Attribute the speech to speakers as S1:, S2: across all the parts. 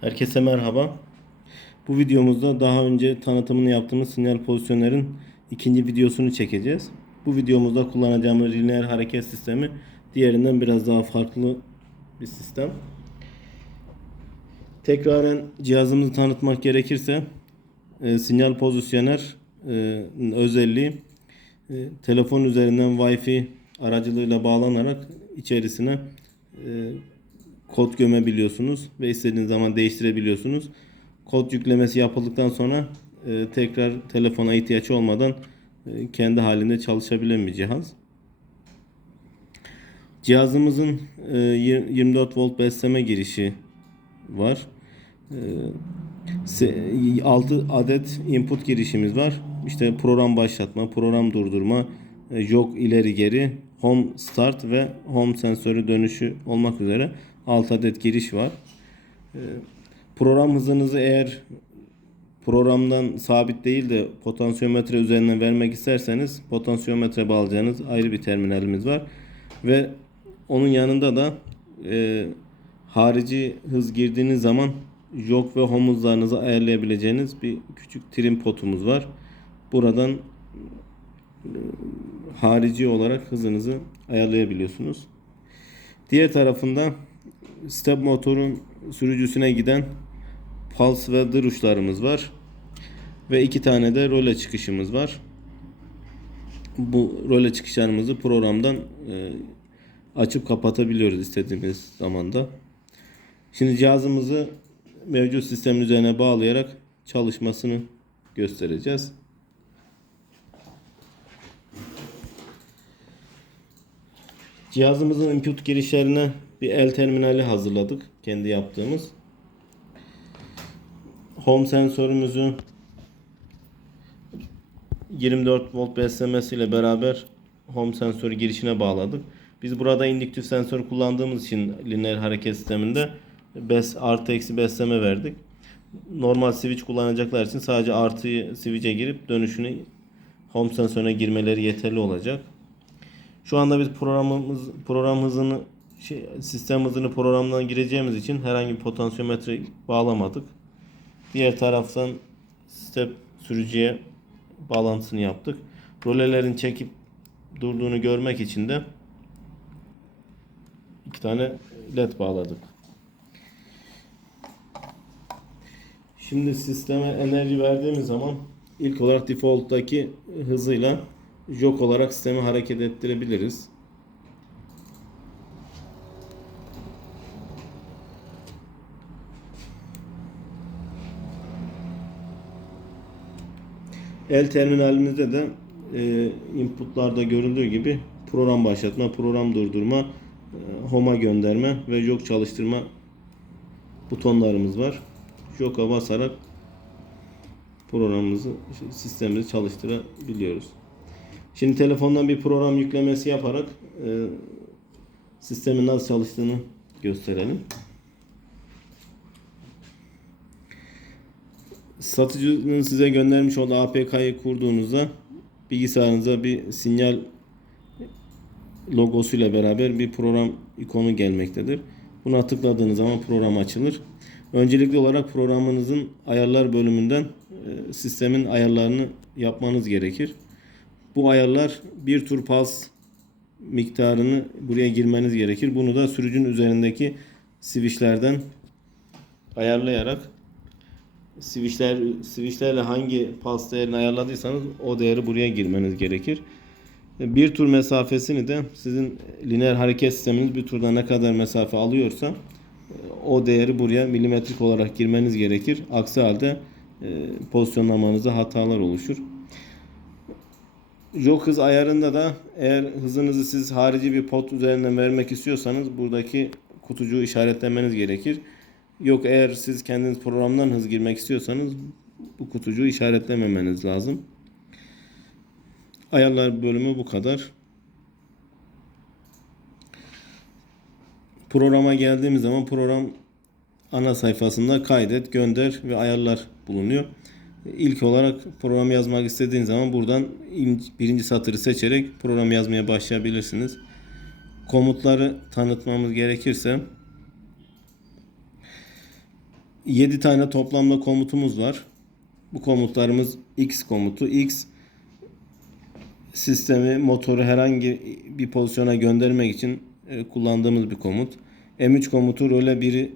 S1: Herkese merhaba. Bu videomuzda daha önce tanıtımını yaptığımız sinyal pozisyonların ikinci videosunu çekeceğiz. Bu videomuzda kullanacağımız lineer hareket sistemi diğerinden biraz daha farklı bir sistem. Tekraren cihazımızı tanıtmak gerekirse e, sinyal pozisyoner e, özelliği e, telefon üzerinden Wi-Fi aracılığıyla bağlanarak içerisine e, kod gömebiliyorsunuz ve istediğiniz zaman değiştirebiliyorsunuz. Kod yüklemesi yapıldıktan sonra e, tekrar telefona ihtiyaç olmadan e, kendi halinde çalışabilen bir cihaz. Cihazımızın e, yir- 24 volt besleme girişi var. E, 6 adet input girişimiz var. İşte program başlatma, program durdurma, e, jog ileri geri, home start ve home sensörü dönüşü olmak üzere 6 adet giriş var. E, Program hızınızı eğer programdan sabit değil de potansiyometre üzerinden vermek isterseniz potansiyometre bağlayacağınız ayrı bir terminalimiz var. Ve onun yanında da e, harici hız girdiğiniz zaman jog ve home hızlarınızı ayarlayabileceğiniz bir küçük trim potumuz var. Buradan e, harici olarak hızınızı ayarlayabiliyorsunuz. Diğer tarafında step motorun sürücüsüne giden pulse ve dır uçlarımız var. Ve iki tane de role çıkışımız var. Bu role çıkışlarımızı programdan e, açıp kapatabiliyoruz istediğimiz zamanda. Şimdi cihazımızı mevcut sistemin üzerine bağlayarak çalışmasını göstereceğiz. Cihazımızın input girişlerine bir el terminali hazırladık. Kendi yaptığımız. Home sensörümüzü 24 volt beslemesiyle beraber home sensörü girişine bağladık. Biz burada indüktif sensör kullandığımız için lineer hareket sisteminde bes artı eksi besleme verdik. Normal switch kullanacaklar için sadece artıyı switch'e girip dönüşünü home sensörüne girmeleri yeterli olacak. Şu anda biz programımız program hızını şey, sistem hızını programdan gireceğimiz için herhangi bir potansiyometre bağlamadık. Diğer taraftan step sürücüye bağlantısını yaptık. Rolelerin çekip durduğunu görmek için de iki tane led bağladık. Şimdi sisteme enerji verdiğimiz zaman ilk olarak default'taki hızıyla jog olarak sistemi hareket ettirebiliriz. El terminalimizde de e, inputlarda görüldüğü gibi program başlatma, program durdurma, e, home'a gönderme ve jog çalıştırma butonlarımız var. Jog'a basarak programımızı, sistemimizi çalıştırabiliyoruz. Şimdi telefondan bir program yüklemesi yaparak e, sistemin nasıl çalıştığını gösterelim. Satıcının size göndermiş olduğu APK'yı kurduğunuzda bilgisayarınıza bir sinyal logosuyla beraber bir program ikonu gelmektedir. Buna tıkladığınız zaman program açılır. Öncelikli olarak programınızın ayarlar bölümünden e, sistemin ayarlarını yapmanız gerekir. Bu ayarlar bir tur pas miktarını buraya girmeniz gerekir. Bunu da sürücünün üzerindeki switchlerden ayarlayarak switchler switchlerle hangi pas değerini ayarladıysanız o değeri buraya girmeniz gerekir. Bir tur mesafesini de sizin lineer hareket sisteminiz bir turda ne kadar mesafe alıyorsa o değeri buraya milimetrik olarak girmeniz gerekir. Aksi halde e, pozisyonlamanızda hatalar oluşur. Jog hız ayarında da eğer hızınızı siz harici bir pot üzerinden vermek istiyorsanız buradaki kutucuğu işaretlemeniz gerekir. Yok eğer siz kendiniz programdan hız girmek istiyorsanız bu kutucuğu işaretlememeniz lazım. Ayarlar bölümü bu kadar. Programa geldiğimiz zaman program ana sayfasında kaydet, gönder ve ayarlar bulunuyor. İlk olarak program yazmak istediğiniz zaman buradan birinci satırı seçerek program yazmaya başlayabilirsiniz. Komutları tanıtmamız gerekirse 7 tane toplamda komutumuz var. Bu komutlarımız X komutu. X sistemi, motoru herhangi bir pozisyona göndermek için e, kullandığımız bir komut. M3 komutu röle 1'i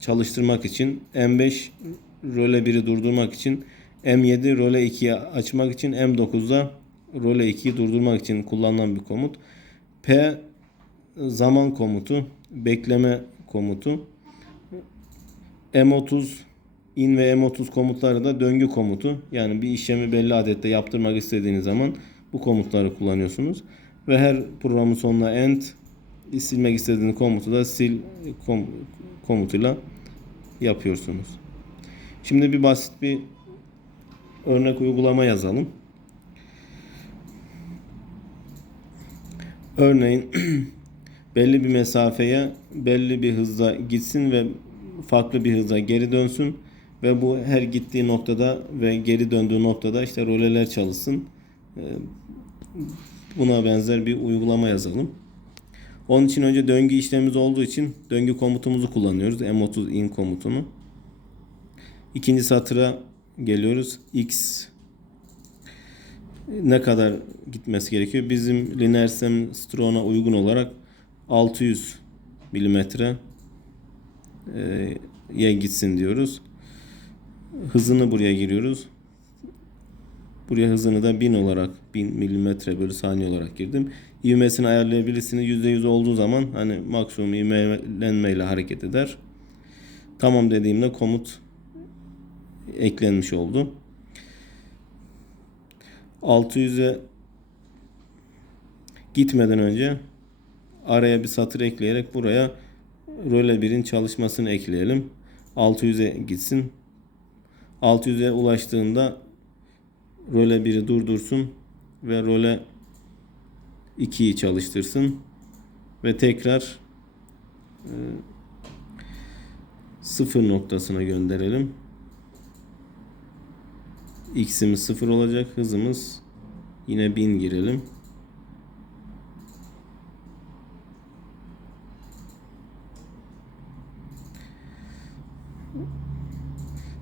S1: çalıştırmak için, M5 röle 1'i durdurmak için, M7 röle 2'yi açmak için, M9'da röle 2'yi durdurmak için kullanılan bir komut. P zaman komutu, bekleme komutu. M30 in ve M30 komutları da döngü komutu. Yani bir işlemi belli adette yaptırmak istediğiniz zaman bu komutları kullanıyorsunuz. Ve her programın sonuna end silmek istediğiniz komutu da sil kom- komutuyla yapıyorsunuz. Şimdi bir basit bir örnek uygulama yazalım. Örneğin belli bir mesafeye belli bir hızla gitsin ve farklı bir hızla geri dönsün ve bu her gittiği noktada ve geri döndüğü noktada işte roleler çalışsın. Ee, Buna benzer bir uygulama yazalım. Onun için önce döngü işlemimiz olduğu için döngü komutumuzu kullanıyoruz. M30 in komutunu. İkinci satıra geliyoruz. X ne kadar gitmesi gerekiyor? Bizim lineer sistem Strone'a uygun olarak 600 milimetre e, ye gitsin diyoruz. Hızını buraya giriyoruz. Buraya hızını da 1000 olarak 1000 milimetre bölü saniye olarak girdim. İvmesini ayarlayabilirsiniz. %100 olduğu zaman hani maksimum ivmelenmeyle hareket eder. Tamam dediğimde komut eklenmiş oldu. 600'e gitmeden önce araya bir satır ekleyerek buraya röle 1'in çalışmasını ekleyelim. 600'e gitsin. 600'e ulaştığında röle 1'i durdursun ve röle 2'yi çalıştırsın ve tekrar e, sıfır noktasına gönderelim. X'imiz sıfır olacak. Hızımız yine 1000 girelim.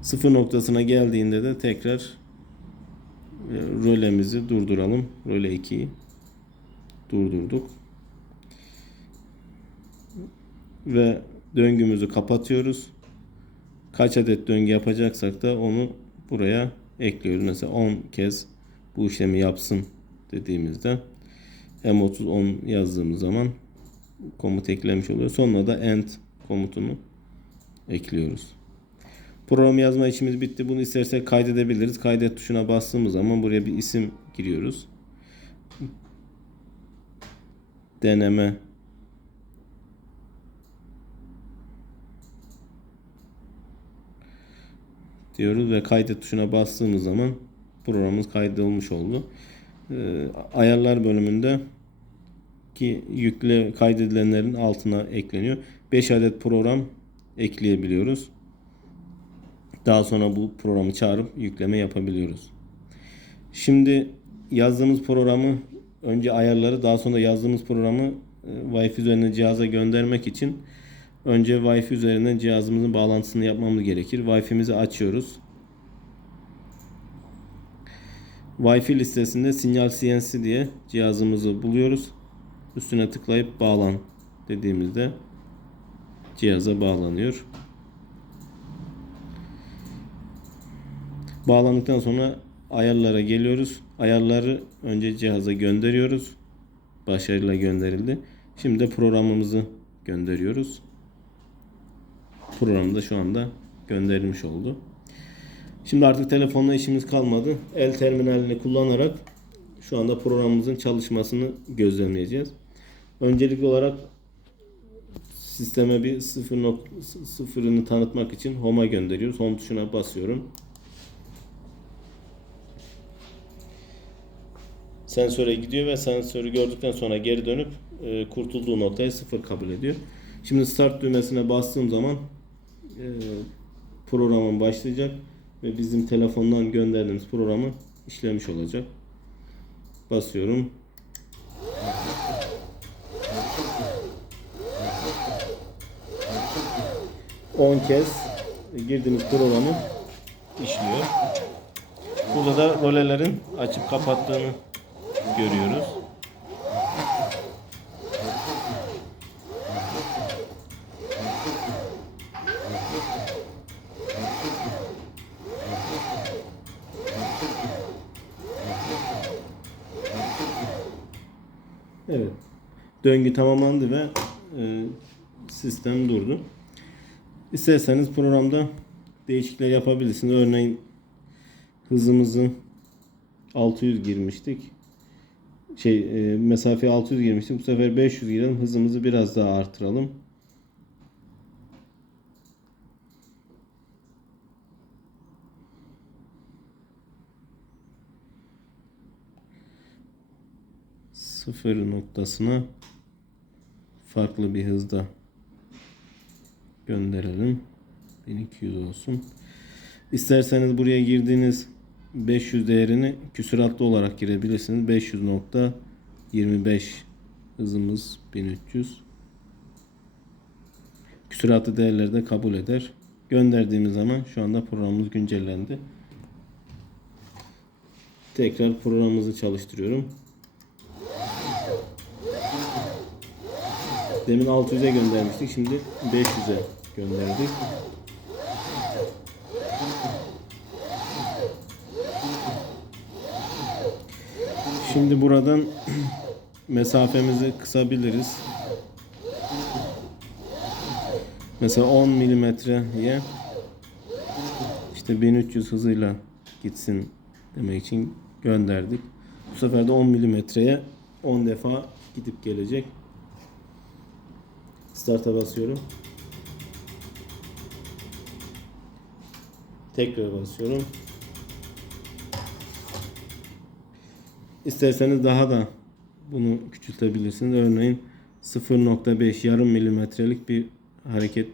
S1: Sıfır noktasına geldiğinde de tekrar e, rölemizi durduralım. Röle 2'yi durdurduk. Ve döngümüzü kapatıyoruz. Kaç adet döngü yapacaksak da onu buraya ekliyoruz. Mesela 10 kez bu işlemi yapsın dediğimizde M30 10 yazdığımız zaman komut eklemiş oluyor. Sonra da end komutunu ekliyoruz. Program yazma işimiz bitti. Bunu istersek kaydedebiliriz. Kaydet tuşuna bastığımız zaman buraya bir isim giriyoruz. Deneme diyoruz ve kaydet tuşuna bastığımız zaman programımız kaydolmuş oldu. Ee, ayarlar bölümünde ki yükle kaydedilenlerin altına ekleniyor. 5 adet program ekleyebiliyoruz. Daha sonra bu programı çağırıp yükleme yapabiliyoruz. Şimdi yazdığımız programı önce ayarları daha sonra yazdığımız programı e, Wi-Fi üzerinden cihaza göndermek için önce Wi-Fi üzerinden cihazımızın bağlantısını yapmamız gerekir. Wi-Fi'mizi açıyoruz. Wi-Fi listesinde sinyal CNC diye cihazımızı buluyoruz. Üstüne tıklayıp bağlan dediğimizde cihaza bağlanıyor. Bağlandıktan sonra ayarlara geliyoruz. Ayarları önce cihaza gönderiyoruz. Başarıyla gönderildi. Şimdi de programımızı gönderiyoruz. Program da şu anda gönderilmiş oldu. Şimdi artık telefonla işimiz kalmadı. El terminalini kullanarak şu anda programımızın çalışmasını gözlemleyeceğiz. Öncelikli olarak sisteme bir sıfır sıfırını tanıtmak için home'a gönderiyoruz. Home tuşuna basıyorum. Sensöre gidiyor ve sensörü gördükten sonra geri dönüp e, kurtulduğu noktayı sıfır kabul ediyor. Şimdi start düğmesine bastığım zaman e, programım başlayacak ve bizim telefondan gönderdiğimiz programı işlemiş olacak. Basıyorum. On kez girdiğiniz programı işliyor. Burada da rolelerin açıp kapattığını görüyoruz. Evet. Döngü tamamlandı ve e, sistem durdu. İsterseniz programda değişiklikler yapabilirsiniz. Örneğin hızımızı 600 girmiştik. Şey e, mesafeye 600 girmiştik. Bu sefer 500 girelim. Hızımızı biraz daha artıralım. Sıfır noktasına farklı bir hızda gönderelim. 1200 olsun. İsterseniz buraya girdiğiniz 500 değerini küsuratlı olarak girebilirsiniz. 500.25 hızımız 1300. Küsuratlı değerleri de kabul eder. Gönderdiğimiz zaman şu anda programımız güncellendi. Tekrar programımızı çalıştırıyorum. Demin 600'e göndermiştik. Şimdi 500'e gönderdik. Şimdi buradan mesafemizi kısabiliriz. Mesela 10 milimetreye işte 1300 hızıyla gitsin demek için gönderdik. Bu sefer de 10 milimetreye 10 defa gidip gelecek. Start'a basıyorum. Tekrar basıyorum. İsterseniz daha da bunu küçültebilirsiniz. Örneğin 0.5 yarım milimetrelik bir hareket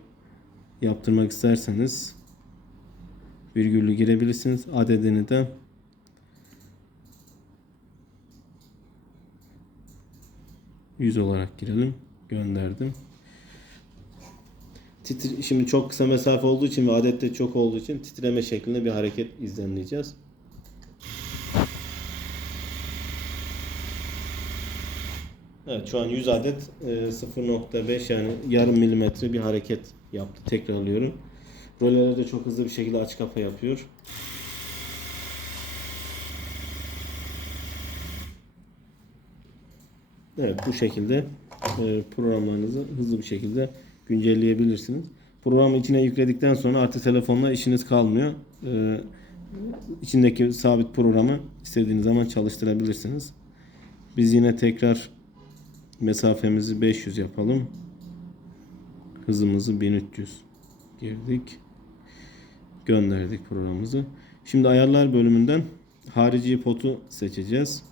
S1: yaptırmak isterseniz virgülü girebilirsiniz. Adedini de yüz olarak girelim. Gönderdim. Titri, şimdi çok kısa mesafe olduğu için ve adette çok olduğu için titreme şeklinde bir hareket izlemleyeceğiz. Evet şu an 100 adet e, 0.5 yani yarım milimetre bir hareket yaptı. Tekrarlıyorum. Roleler de çok hızlı bir şekilde aç kapa yapıyor. Evet bu şekilde e, programlarınızı hızlı bir şekilde güncelleyebilirsiniz. Programı içine yükledikten sonra artık telefonla işiniz kalmıyor. E, içindeki sabit programı istediğiniz zaman çalıştırabilirsiniz. Biz yine tekrar mesafemizi 500 yapalım. Hızımızı 1300 girdik. Gönderdik programımızı. Şimdi ayarlar bölümünden harici potu seçeceğiz.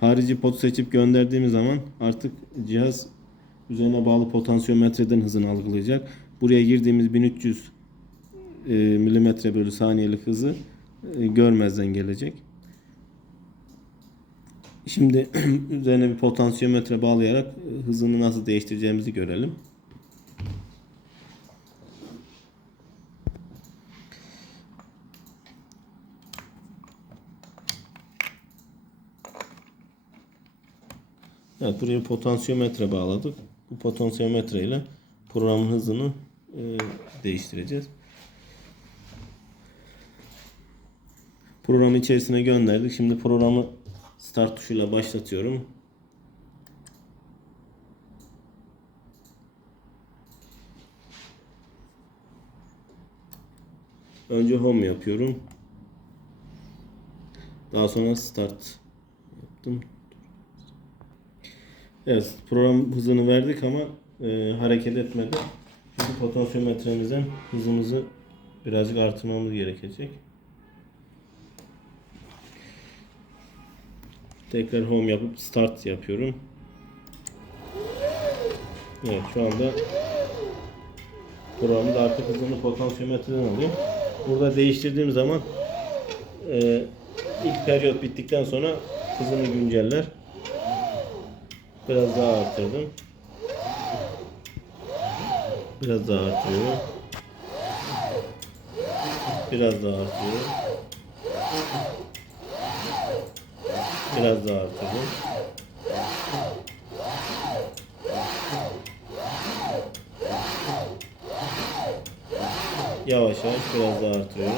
S1: Harici potu seçip gönderdiğimiz zaman artık cihaz üzerine bağlı potansiyometreden hızını algılayacak. Buraya girdiğimiz 1300 e, milimetre bölü saniyelik hızı e, görmezden gelecek. Şimdi üzerine bir potansiyometre bağlayarak e, hızını nasıl değiştireceğimizi görelim. Evet buraya potansiyometre bağladık. Bu potansiyometre ile programın hızını e, değiştireceğiz. Programı içerisine gönderdik. Şimdi programı start tuşuyla başlatıyorum. Önce home yapıyorum. Daha sonra start yaptım. Evet program hızını verdik ama e, hareket etmedi. Çünkü potansiyometremizden hızımızı birazcık artırmamız gerekecek. Tekrar home yapıp start yapıyorum. Evet şu anda programda artık hızını potansiyometreden alıyor. Burada değiştirdiğim zaman e, ilk periyot bittikten sonra hızını günceller. Biraz daha arttırdım. Biraz daha arttırıyorum. Biraz daha artıyor. Biraz daha artıyor. Yavaş yavaş biraz daha artırıyorum.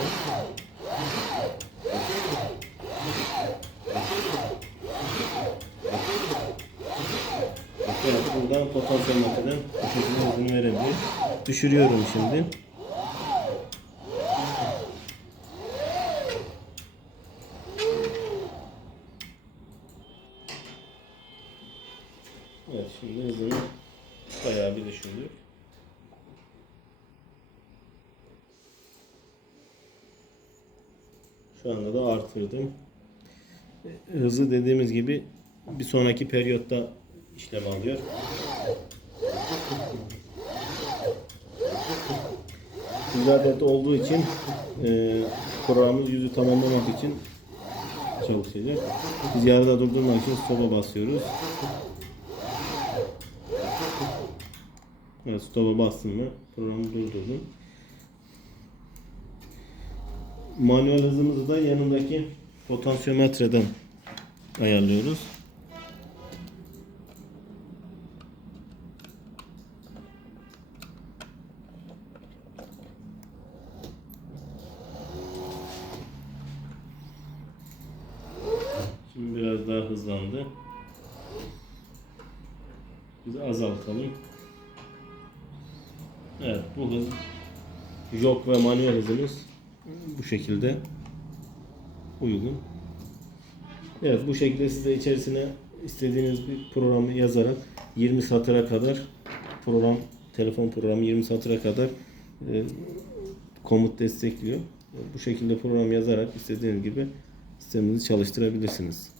S1: Evet, buradan potansiyel bu şekilde hızını. Düşürüyorum şimdi. Evet, şimdi hızını bayağı bir düşürdük. Şu anda da artırdım. Hızı dediğimiz gibi bir sonraki periyotta işlem alıyor. Adet olduğu için e, programımız yüzü tamamlamak için çalışacak. Biz yarıda durdurmak için stop'a basıyoruz. Evet stop'a bastım mı programı durdurdum. Manuel hızımızı da yanındaki potansiyometreden ayarlıyoruz. Şimdi biraz daha hızlandı. Biz azaltalım. Evet bu hız jok ve manuel hızımız bu şekilde uygun. Evet bu şekilde siz de içerisine istediğiniz bir programı yazarak 20 satıra kadar program telefon programı 20 satıra kadar e, komut destekliyor. Bu şekilde program yazarak istediğiniz gibi sisteminizi çalıştırabilirsiniz.